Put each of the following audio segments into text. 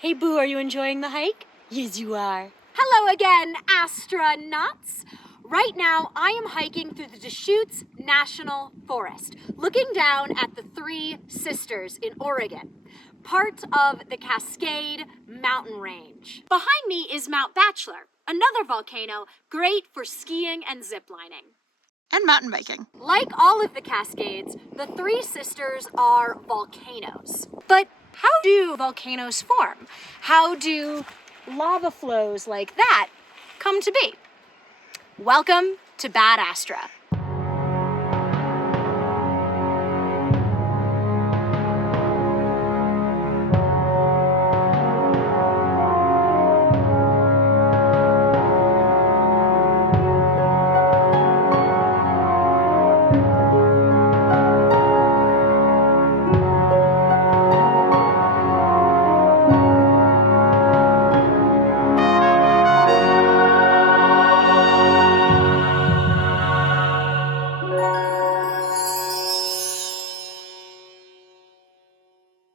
Hey Boo, are you enjoying the hike? Yes, you are. Hello again, astronauts. Right now, I am hiking through the Deschutes National Forest, looking down at the Three Sisters in Oregon, part of the Cascade mountain range. Behind me is Mount Bachelor, another volcano great for skiing and ziplining. And mountain biking. Like all of the Cascades, the Three Sisters are volcanoes. But how do volcanoes form? How do lava flows like that come to be? Welcome to Bad Astra.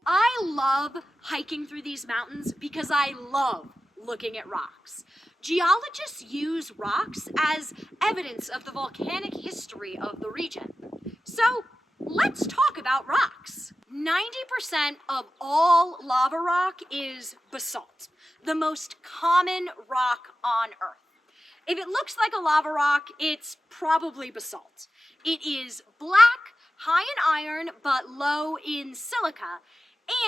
I love hiking through these mountains because I love looking at rocks. Geologists use rocks as evidence of the volcanic history of the region. So let's talk about rocks. 90% of all lava rock is basalt, the most common rock on Earth. If it looks like a lava rock, it's probably basalt. It is black, high in iron, but low in silica,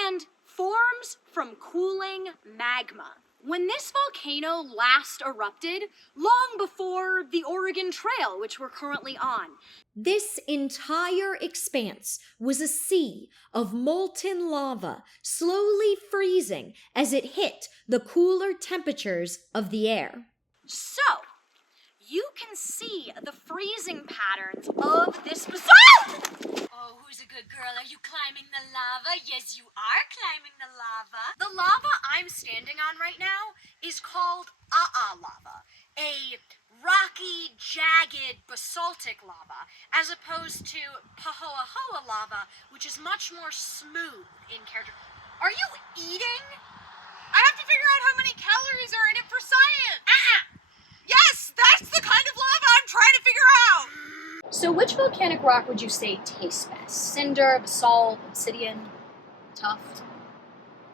and forms from cooling magma. When this volcano last erupted, long before the Oregon Trail, which we're currently on, this entire expanse was a sea of molten lava, slowly freezing as it hit the cooler temperatures of the air. So, you can see the freezing patterns of this basalt! Oh, who's a good girl? Are you climbing the lava? Yes, you are climbing the lava. The lava I'm standing on right now is called lava, a rocky, jagged, basaltic lava, as opposed to Pahoahoa lava, which is much more smooth in character. Are you eating? I have to figure out how many calories are in it for science. Yes, that's the kind of lava I'm trying to figure out. So which volcanic rock would you say tastes best? Cinder, basalt, obsidian, tuff?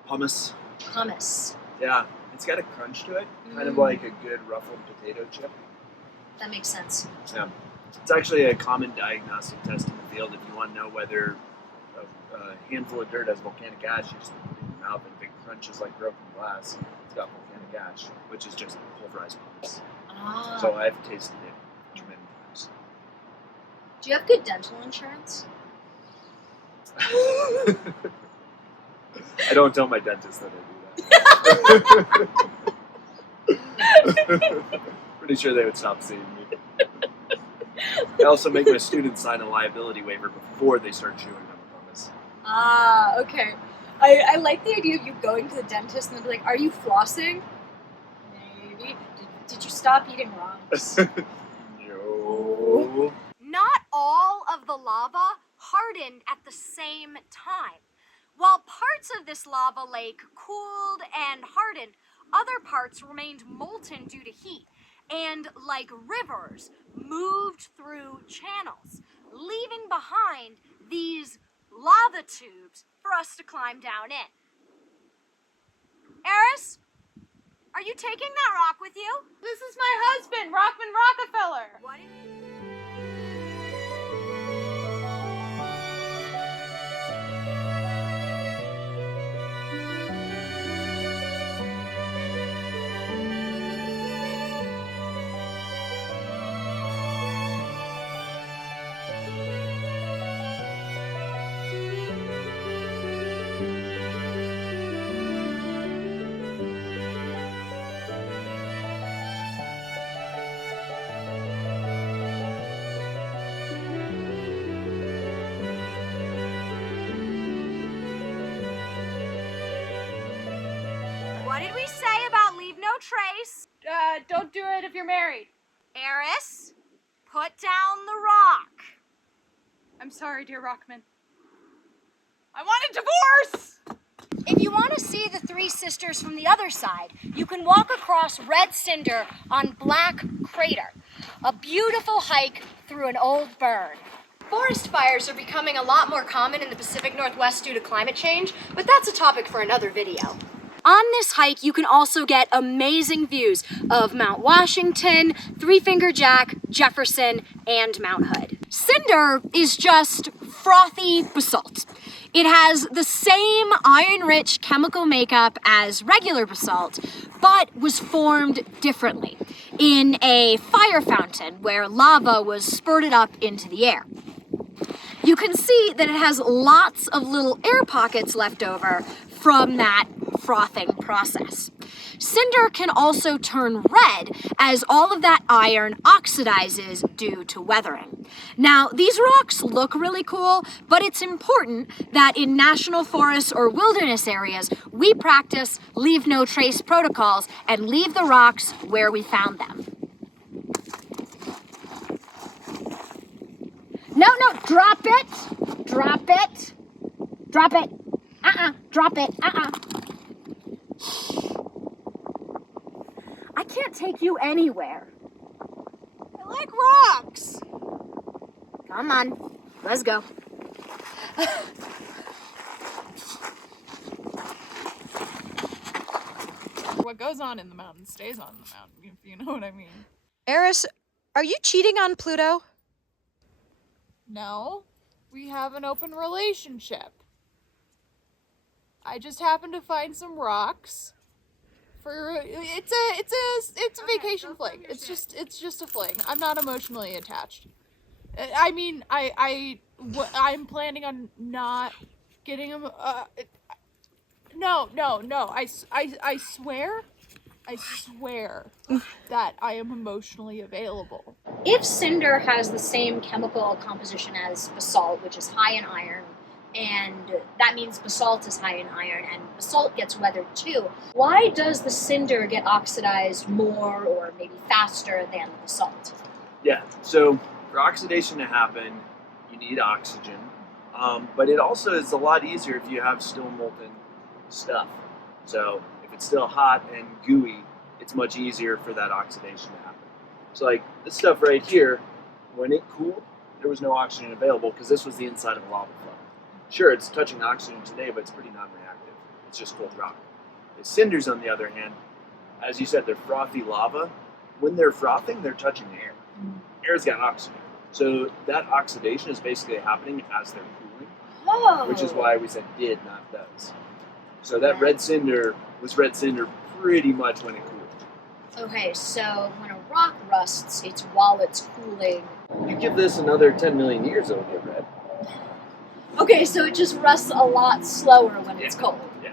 Hummus. Hummus. Yeah, it's got a crunch to it, kind of like a good ruffled potato chip. That makes sense. Yeah, it's actually a common diagnostic test in the field. If you want to know whether a handful of dirt has volcanic ash, you just put it in your mouth and if it crunches like broken glass, it's got volcanic ash, which is just pulverized pumice. Ah. So I've tasted it many times. Do you have good dental insurance? I don't tell my dentist that I do that. Pretty sure they would stop seeing me. I also make my students sign a liability waiver before they start chewing on the pumice. Ah, okay. I like the idea of you going to the dentist and they'll be like, are you flossing? Maybe. Did you stop eating rocks? No. Not all of the lava hardened at the same time. While parts of this lava lake cooled and hardened, other parts remained molten due to heat and, like rivers, moved through channels, leaving behind these lava tubes for us to climb down in. Eris, are you taking that rock with you? This is my husband, Rockman Rockefeller. What? What did we say about leave no trace? Don't do it if you're married. Eris, put down the rock. I'm sorry, dear Rockman. I want a divorce! If you want to see the Three Sisters from the other side, you can walk across red cinder on Black Crater, a beautiful hike through an old burn. Forest fires are becoming a lot more common in the Pacific Northwest due to climate change, but that's a topic for another video. On this hike, you can also get amazing views of Mount Washington, Three Finger Jack, Jefferson, and Mount Hood. Cinder is just frothy basalt. It has the same iron-rich chemical makeup as regular basalt, but was formed differently in a fire fountain where lava was spurted up into the air. You can see that it has lots of little air pockets left over from that frothing process. Cinder can also turn red as all of that iron oxidizes due to weathering. Now, these rocks look really cool, but it's important that in national forests or wilderness areas, we practice leave no trace protocols and leave the rocks where we found them. No, drop it, drop it, drop it, drop it, I can't take you anywhere. I like rocks. Come on, let's go. What goes on in the mountain stays on the mountain, if you know what I mean. Eris, are you cheating on Pluto? No, we have an open relationship. I just happened to find some rocks. It's a vacation fling. It's just a fling. I'm not emotionally attached. I mean, I'm planning on not getting him. No. I swear that I am emotionally available. If cinder has the same chemical composition as basalt, which is high in iron, and that means basalt is high in iron, and basalt gets weathered too, why does the cinder get oxidized more or maybe faster than the basalt? Yeah, so for oxidation to happen, you need oxygen, but it also is a lot easier if you have still molten stuff. So if it's still hot and gooey, it's much easier for that oxidation to happen. So like this stuff right here, when it cooled, there was no oxygen available because this was the inside of a lava flow. Sure, it's touching oxygen today, but it's pretty non-reactive. It's just cold rock. The cinders, on the other hand, as you said, they're frothy lava. When they're frothing, they're touching the air. Air's got oxygen. So that oxidation is basically happening as they're cooling, which is why we said did, not does. So that red cinder was red cinder pretty much when it cooled. Okay, so when a rock rusts, it's while it's cooling. You give this another 10 million years, it'll get red. Okay, so it just rusts a lot slower when it's cold. Yeah.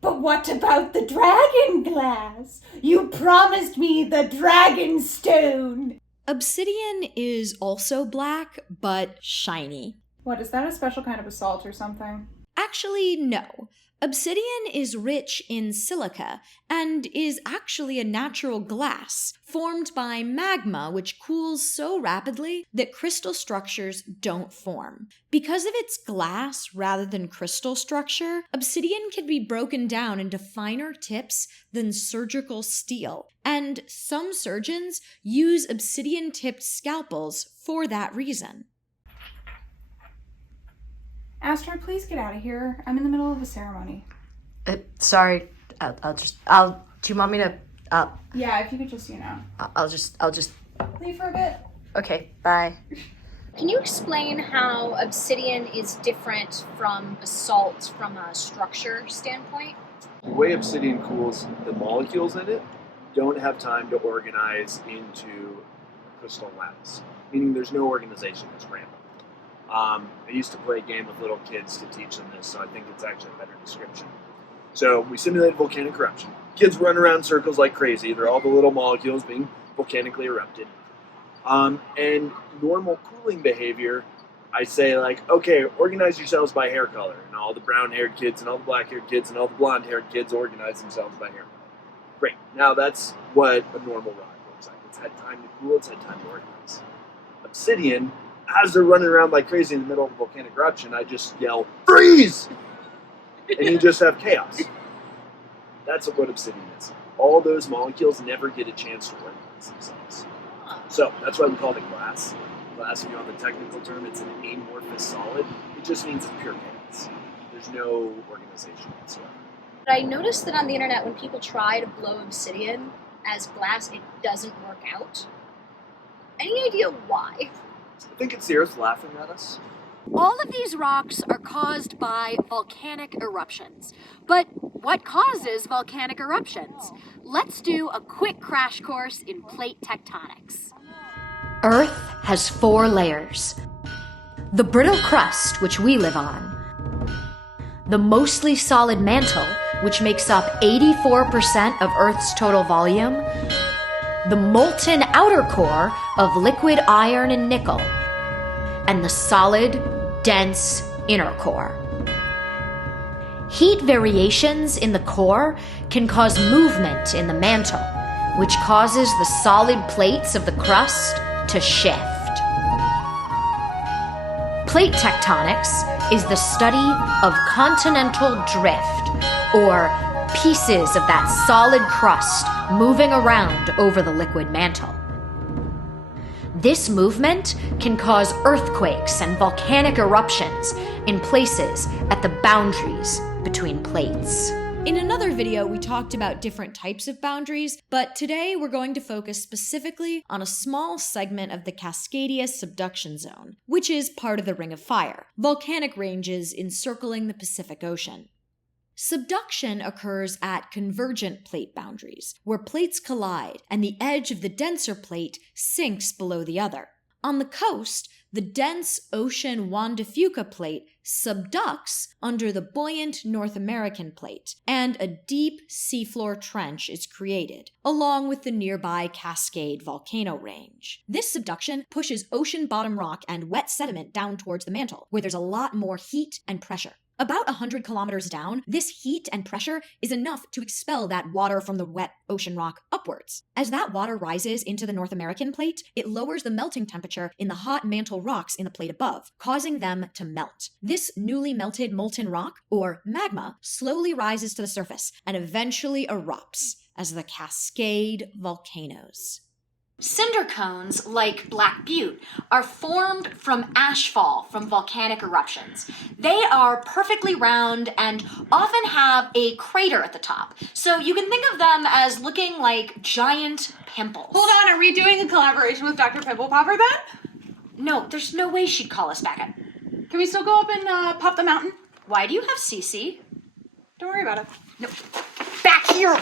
But what about the dragon glass? You promised me the dragon stone. Obsidian is also black, but shiny. What, is that a special kind of basalt or something? Actually, no. Obsidian is rich in silica and is actually a natural glass formed by magma, which cools so rapidly that crystal structures don't form. Because of its glass rather than crystal structure, obsidian can be broken down into finer tips than surgical steel, and some surgeons use obsidian-tipped scalpels for that reason. Astra, please get out of here. I'm in the middle of a ceremony. Sorry. Do you want me to? Yeah, if you could just, I'll just. leave for a bit. Okay. Bye. Can you explain how obsidian is different from basalt from a structure standpoint? The way obsidian cools, the molecules in it don't have time to organize into a crystal lattice, meaning there's no organization, it's random. I used to play a game with little kids to teach them this, so I think it's actually a better description. So we simulated volcanic eruption. Kids run around circles like crazy. They're all the little molecules being volcanically erupted. And normal cooling behavior, I say like, okay, organize yourselves by hair color. And all the brown-haired kids and all the black-haired kids and all the blonde-haired kids organize themselves by hair color. Great. Now that's what a normal rock looks like. It's had time to cool. It's had time to organize. Obsidian, as they're running around like crazy in the middle of a volcanic eruption, I just yell, freeze! and you just have chaos. That's what obsidian is. All those molecules never get a chance to organize themselves. So that's why we call it glass. Glass, if you know the technical term, it's an amorphous solid. It just means it's pure chaos. There's no organization whatsoever. But I noticed that on the internet, when people try to blow obsidian as glass, it doesn't work out. Any idea why? I think it's the Earth laughing at us. All of these rocks are caused by volcanic eruptions. But what causes volcanic eruptions? Let's do a quick crash course in plate tectonics. Earth has 4 layers. The brittle crust, which we live on. The mostly solid mantle, which makes up 84% of Earth's total volume. The molten outer core of liquid iron and nickel. And the solid, dense inner core. Heat variations in the core can cause movement in the mantle, which causes the solid plates of the crust to shift. Plate tectonics is the study of continental drift, or pieces of that solid crust moving around over the liquid mantle. This movement can cause earthquakes and volcanic eruptions in places at the boundaries between plates. In another video, we talked about different types of boundaries, but today we're going to focus specifically on a small segment of the Cascadia subduction zone, which is part of the Ring of Fire, volcanic ranges encircling the Pacific Ocean. Subduction occurs at convergent plate boundaries, where plates collide and the edge of the denser plate sinks below the other. On the coast, the dense ocean Juan de Fuca plate subducts under the buoyant North American plate, and a deep seafloor trench is created, along with the nearby Cascade Volcano range. This subduction pushes ocean bottom rock and wet sediment down towards the mantle, where there's a lot more heat and pressure. About 100 kilometers down, this heat and pressure is enough to expel that water from the wet ocean rock upwards. As that water rises into the North American plate, it lowers the melting temperature in the hot mantle rocks in the plate above, causing them to melt. This newly melted molten rock, or magma, slowly rises to the surface and eventually erupts as the Cascade Volcanos. Cinder cones, like Black Butte, are formed from ashfall from volcanic eruptions. They are perfectly round and often have a crater at the top, so you can think of them as looking like giant pimples. Hold on, are we doing a collaboration with Dr. Pimple Popper then? No, there's no way she'd call us back up. Can we still go up and pop the mountain? Why do you have CC? Don't worry about it. No. Back here!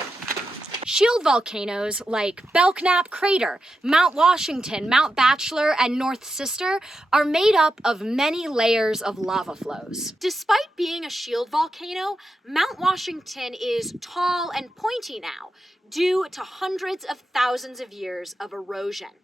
Shield volcanoes like Belknap Crater, Mount Washington, Mount Bachelor, and North Sister are made up of many layers of lava flows. Despite being a shield volcano, Mount Washington is tall and pointy now, due to hundreds of thousands of years of erosion.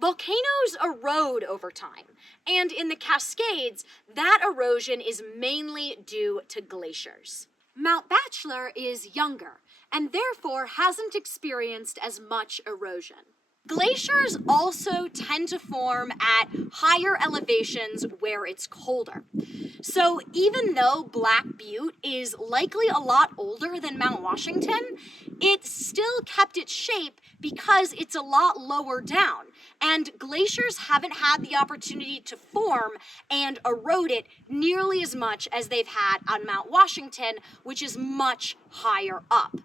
Volcanoes erode over time, and in the Cascades, that erosion is mainly due to glaciers. Mount Bachelor is younger, and therefore hasn't experienced as much erosion. Glaciers also tend to form at higher elevations where it's colder. So even though Black Butte is likely a lot older than Mount Washington, it still kept its shape because it's a lot lower down, and glaciers haven't had the opportunity to form and erode it nearly as much as they've had on Mount Washington, which is much higher up.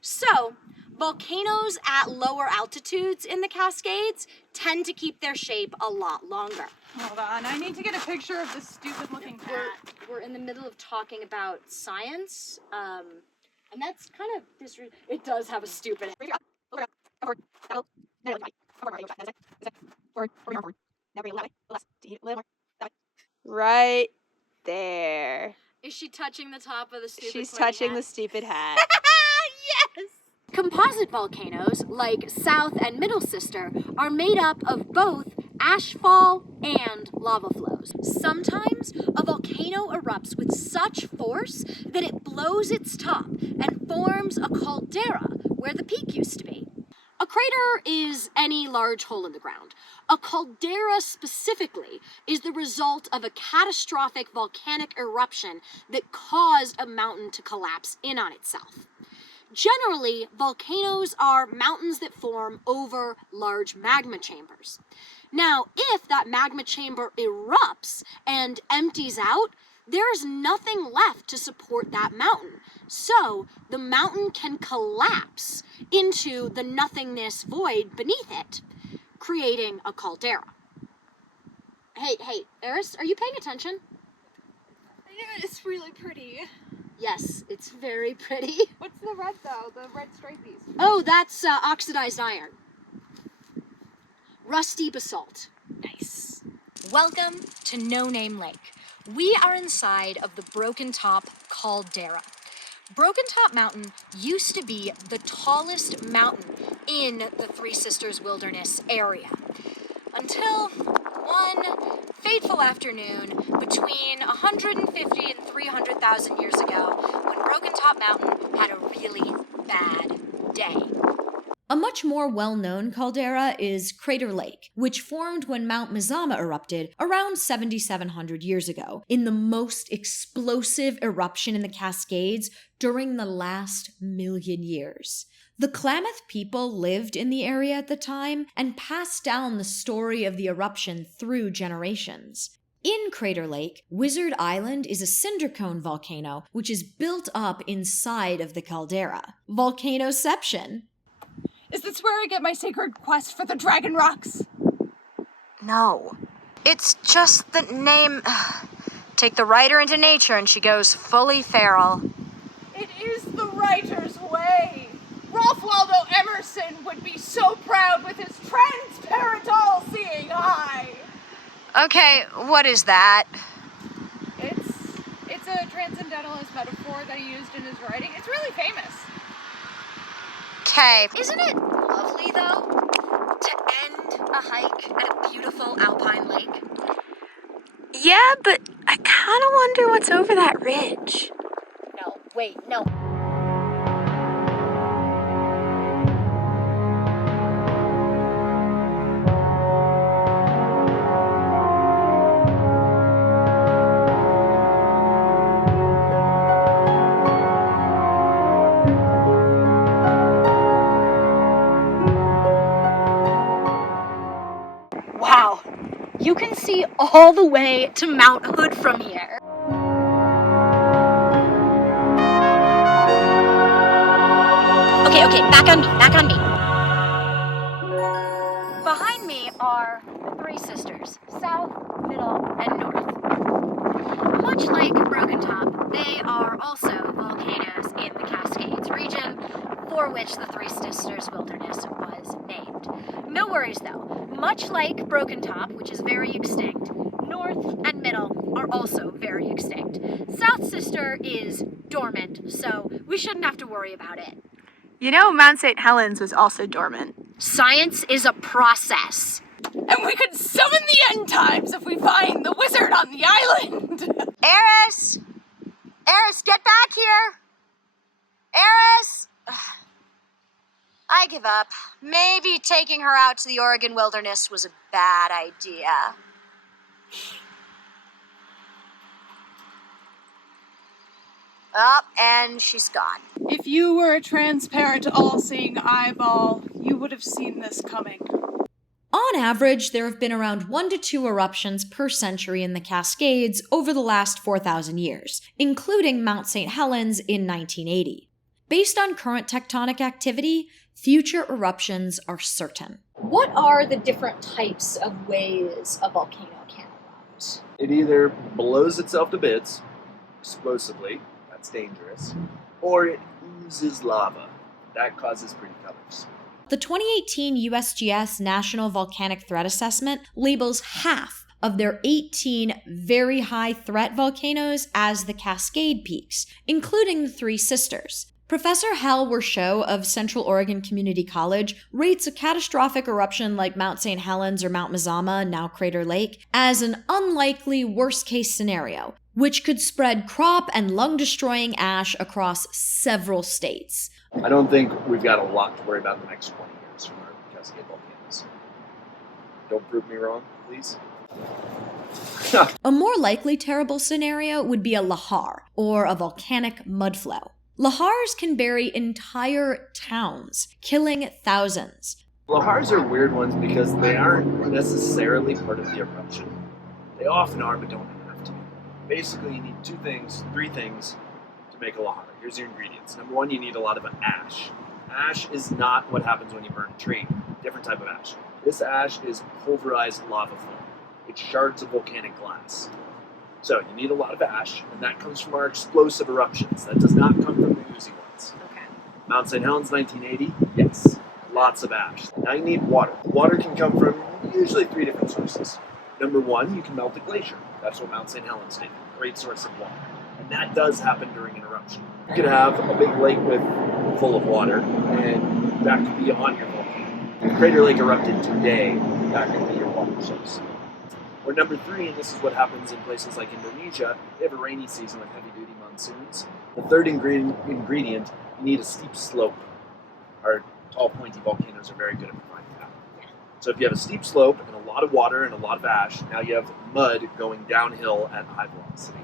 So, volcanoes at lower altitudes in the Cascades tend to keep their shape a lot longer. Hold on, I need to get a picture of this stupid looking cat. We're in the middle of talking about science, and that's kind of it does have a stupid. Right there. Is she touching the top of the stupid? She's touching the stupid hat. Yes! Composite volcanoes, like South and Middle Sister, are made up of both ashfall and lava flows. Sometimes a volcano erupts with such force that it blows its top and forms a caldera where the peak used to be. A crater is any large hole in the ground. A caldera specifically is the result of a catastrophic volcanic eruption that caused a mountain to collapse in on itself. Generally, volcanoes are mountains that form over large magma chambers. Now, if that magma chamber erupts and empties out, there's nothing left to support that mountain. So, the mountain can collapse into the nothingness void beneath it, creating a caldera. Hey, Eris, are you paying attention? It's really pretty. Yes, it's very pretty. What's the red though? The red stripies. Oh, that's oxidized iron. Rusty basalt. Nice. Welcome to No Name Lake. We are inside of the Broken Top Caldera. Broken Top Mountain used to be the tallest mountain in the Three Sisters Wilderness area. Until one fateful afternoon between 150 and 300,000 years ago when Broken Top Mountain had a really bad day. A much more well-known caldera is Crater Lake, which formed when Mount Mazama erupted around 7,700 years ago, in the most explosive eruption in the Cascades during the last million years. The Klamath people lived in the area at the time and passed down the story of the eruption through generations. In Crater Lake, Wizard Island is a cinder cone volcano which is built up inside of the caldera. Volcanoception. Is this where I get my sacred quest for the dragon rocks? No. It's just the name. Take the writer into nature and she goes fully feral. It is the writer's way. Ralph Waldo Emerson would be so proud with his transparent all-seeing eye. Okay, what is that? It's a transcendentalist metaphor that he used in his writing. It's really famous. Okay. Isn't it lovely, though, to end a hike at a beautiful alpine lake? Yeah, but I kind of wonder what's over that ridge. No, wait, no. Wow, you can see all the way to Mount Hood from here. Okay, back on me. Behind me are the Three Sisters, south, middle, and north. Much like Broken Top, they are also volcanoes in the Cascades region, for which the Three Sisters Wilderness was named. No worries though, much like Broken Top, which is very extinct, North and Middle are also very extinct. South Sister is dormant, so we shouldn't have to worry about it. You know, Mount St. Helens was also dormant. Science is a process. And we could summon the end times if we find the wizard on the island. Eris! Eris, get back here! Eris! I give up. Maybe taking her out to the Oregon wilderness was a bad idea. Oh, and she's gone. If you were a transparent, all-seeing eyeball, you would have seen this coming. On average, there have been around 1 to 2 eruptions per century in the Cascades over the last 4,000 years, including Mount St. Helens in 1980. Based on current tectonic activity, future eruptions are certain. What are the different types of ways a volcano can erupt? It either blows itself to bits, explosively, that's dangerous, or it oozes lava. That causes pretty colors. The 2018 USGS National Volcanic Threat Assessment labels half of their 18 very high threat volcanoes as the Cascade Peaks, including the Three Sisters. Professor Hal Wershow of Central Oregon Community College rates a catastrophic eruption like Mount St. Helens or Mount Mazama, now Crater Lake, as an unlikely worst-case scenario, which could spread crop and lung-destroying ash across several states. I don't think we've got a lot to worry about in the next 20 years. comes from our Cascade Volcanoes. Don't prove me wrong, please. A more likely terrible scenario would be a lahar, or a volcanic mudflow. Lahars can bury entire towns, killing thousands. Lahars are weird ones because they aren't necessarily part of the eruption. They often are, but don't have to. Basically, you need three things to make a lahar. Here's your ingredients. Number one, you need a lot of ash. Ash is not what happens when you burn a tree. Different type of ash. This ash is pulverized lava flow. It's shards of volcanic glass. So you need a lot of ash, and that comes from our explosive eruptions. That does not come from the oozy ones. Okay. Mount St. Helens, 1980, yes. Lots of ash. Now you need water. Water can come from usually 3 different sources. Number one, you can melt a glacier. That's what Mount St. Helens did. Great source of water. And that does happen during an eruption. You could have a big lake full of water, and that could be on your volcano. If Crater Lake erupted today, that could be your water source. Or number 3, and this is what happens in places like Indonesia, they have a rainy season with heavy-duty monsoons. The third ingredient, you need a steep slope. Our tall, pointy volcanoes are very good at providing that. So if you have a steep slope and a lot of water and a lot of ash, now you have mud going downhill at high velocity.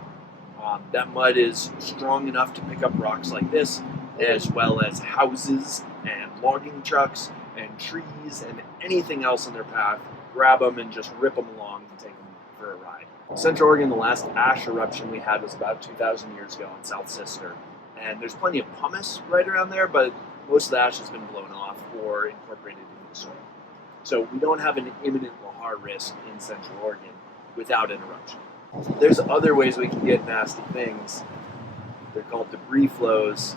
That mud is strong enough to pick up rocks like this, as well as houses and logging trucks and trees and anything else in their path. Grab them and just rip them along and take them for a ride. Central Oregon, the last ash eruption we had was about 2,000 years ago on South Sister. And there's plenty of pumice right around there, but most of the ash has been blown off or incorporated into the soil. So we don't have an imminent lahar risk in Central Oregon without an eruption. There's other ways we can get nasty things. They're called debris flows.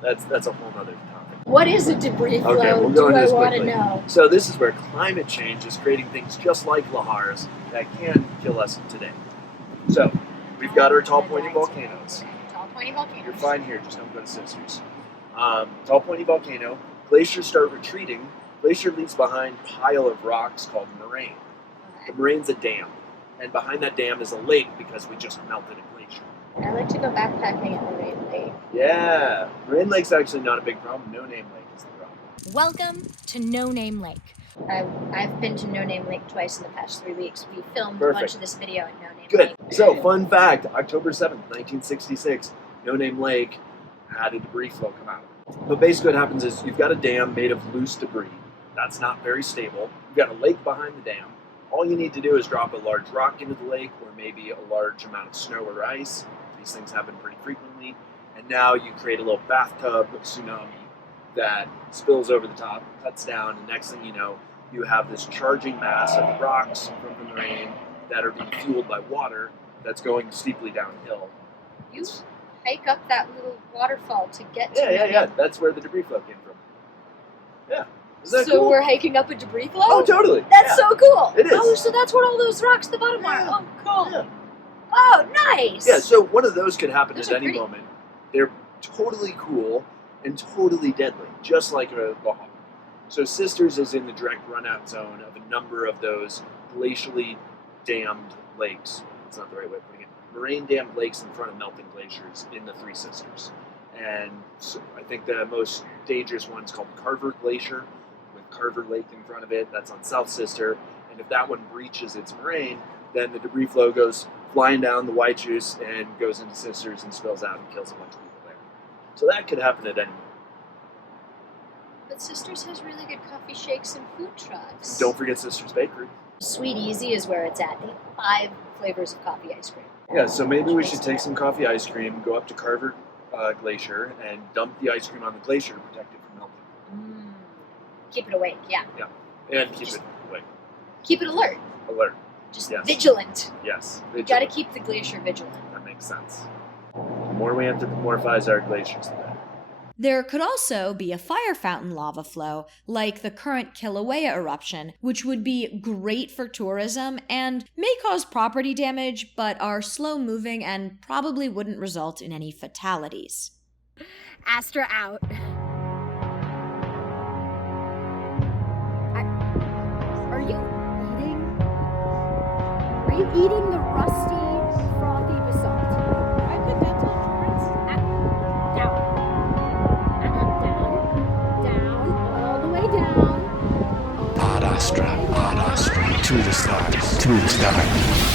That's a whole other topic. What is a debris flow? Okay, we'll go into this I want quickly. to know. So this is where climate change is creating things just like lahars that can kill us today. So we've got our tall pointy volcanoes. Tall pointy volcanoes. You're fine here, just don't go to Sisters. Tall pointy volcano. Glaciers start retreating. Glacier leaves behind a pile of rocks called moraine. The moraine's a dam. And behind that dam is a lake because we just melted a glacier. I like to go backpacking at Moraine Lake. Yeah. Moraine Lake's actually not a big problem. No Name Lake is the problem. Welcome to No Name Lake. I've been to No Name Lake twice in the past 3 weeks. We filmed a Perfect. bunch of this video at No Name Good. Lake. So, fun fact, October 7th, 1966, No Name Lake had a debris flow come out. But basically what happens is you've got a dam made of loose debris. That's not very stable. You've got a lake behind the dam. All you need to do is drop a large rock into the lake or maybe a large amount of snow or ice. These things happen pretty frequently. And now you create a little bathtub tsunami that spills over the top, cuts down, and next thing you know, you have this charging mass of rocks from the moraine that are being fueled by water that's going steeply downhill. You hike up that little waterfall to get to Yeah. That's where the debris flow came from. Yeah. Isn't that So cool? we're hiking up a debris flow? Oh, totally. That's Yeah. so cool. It is. Oh, so that's what all those rocks at the bottom Yeah. are. Oh, cool. Yeah. Oh, nice. Yeah, so one of those could happen Those at are any pretty. moment. They're totally cool and totally deadly, just like a lahar. So Sisters is in the direct runout zone of a number of those glacially dammed lakes. That's not the right way of putting it. Moraine dammed lakes in front of melting glaciers in the Three Sisters. And so I think the most dangerous one's called Carver Glacier, with Carver Lake in front of it. That's on South Sister. And if that one breaches its moraine, then the debris flow goes flying down the White Juice and goes into Sisters and spills out and kills a bunch of people there. So that could happen at any moment. But Sisters has really good coffee shakes and food trucks. Don't forget Sisters Bakery. Sweet Easy is where it's at. They have 5 flavors of coffee ice cream. Yeah, so maybe we should take some coffee ice cream, go up to Carver Glacier, and dump the ice cream on the glacier to protect it from melting. Keep it awake, yeah. And keep it awake. Keep it alert. Alert. Just Yes. vigilant. Yes. You gotta keep the glacier vigilant. That makes sense. The more we anthropomorphize our glaciers, the better. There could also be a fire fountain lava flow, like the current Kilauea eruption, which would be great for tourism and may cause property damage, but are slow-moving and probably wouldn't result in any fatalities. Astra out. Are you eating? Are you eating the rusty, frothy basalt? I put dental insurance. Down. Down. All the way down. Astra. Ad Astra. To the stars. To the stars.